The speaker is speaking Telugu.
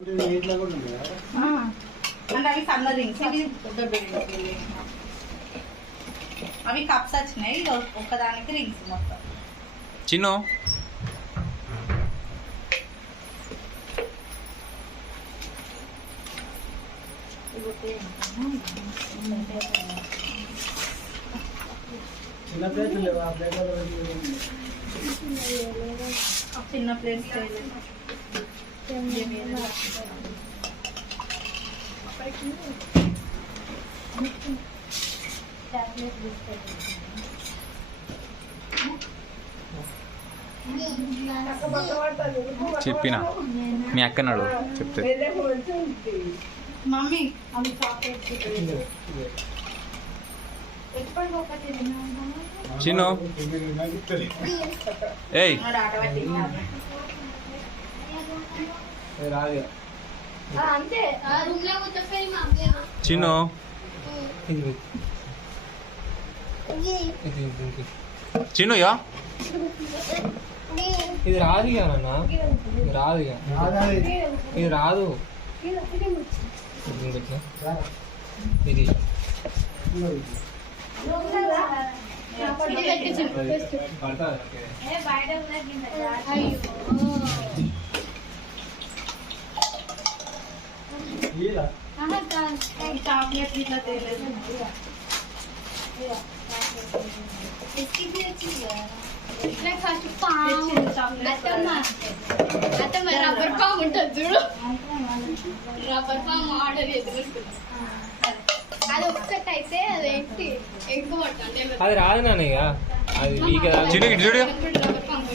అంటే అవి సన్న రింగ్స్ ఇవి పెద్ద అవి కప్స్ వచ్చినాయి ఒక్కదానికి రింగ్స్ మొత్తం చిన్ను చిన్న ప్లేట్స్ చెప్పిన మీ అక్కనాడు చెప్తే మమ్మీ చిన్ను ఏయ్ చిన్ను చిన్ను యా ఇది రాదు ఇక నాన్న ఇది రాదు ఇక ఇది రాదు ఇది చాక్లెట్ ఇట్లా తెలియదు రబ్బర్ పామ్ ఉంటుంది చూడు రబ్బర్ పామ్ ఆర్డర్ చేసుకుంటున్నా అది ఒక్కటైతే అదేంటి ఎక్కువ అది రాదు నాన్న ఇక అది వీక్ చిన్ను ఇటు చూడు రబ్బర్ పామ్